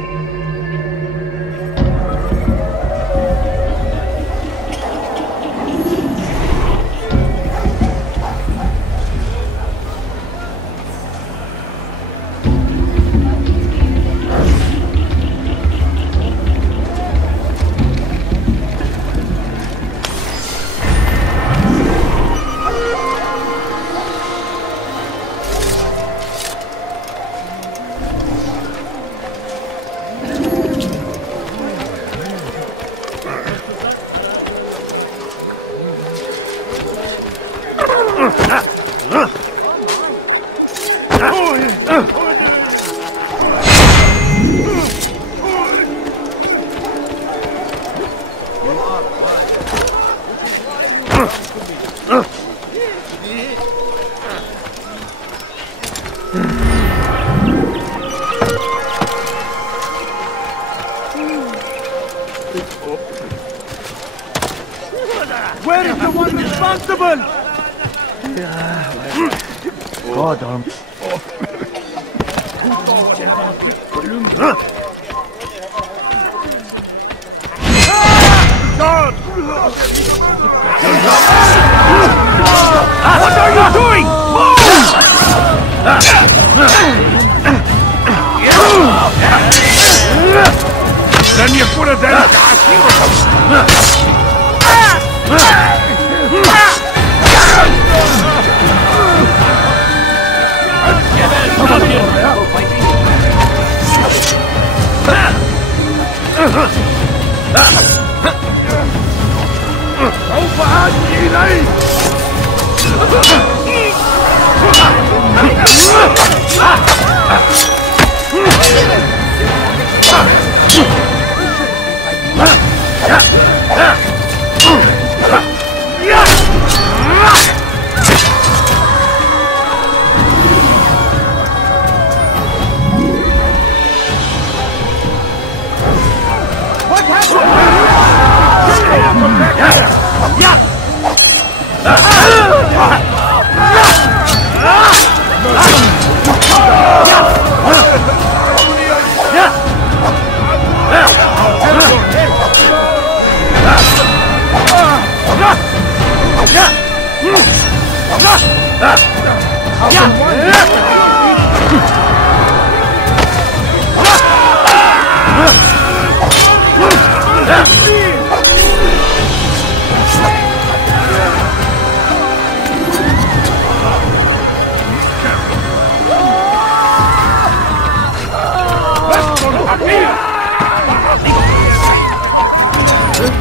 Where is the one responsible? God, What are you doing? Then you put it down.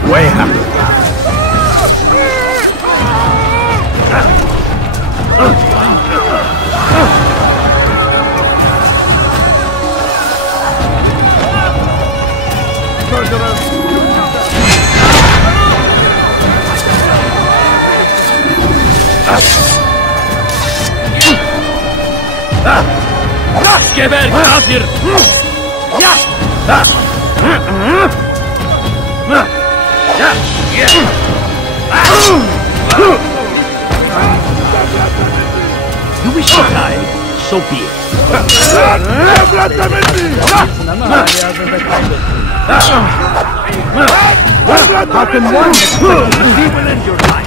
Way up. Geber kafir! You wish to die? So be it. How can one will end your life?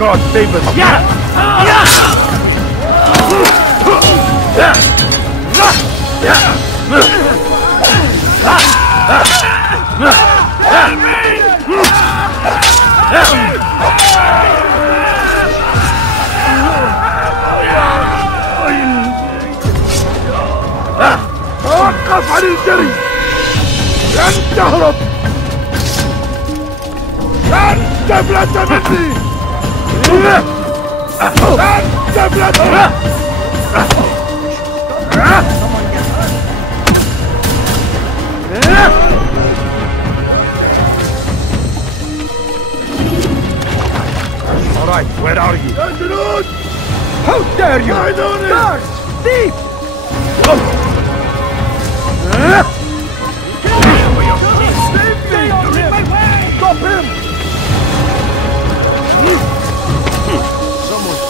God save us! توقف عن الجري! لن تهرب! لن تفلت مني! لن تفلت مني! All right, where are you? How dare you! Guards! Thief! Stop him! Someone.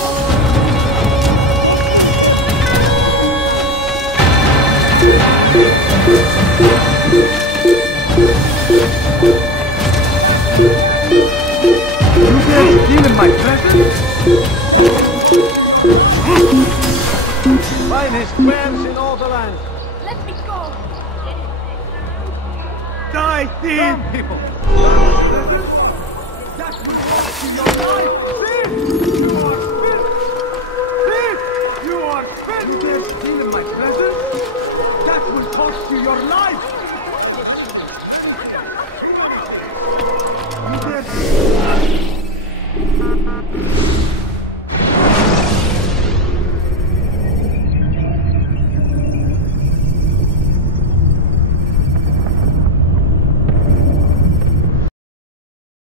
You dare steal my presents? Finest wares in all the land. Let me go! Die, thief! People! That will cost you your life! Thief! You are fit! Thief! You are fit! You dare steal my presents? That will cost you your life!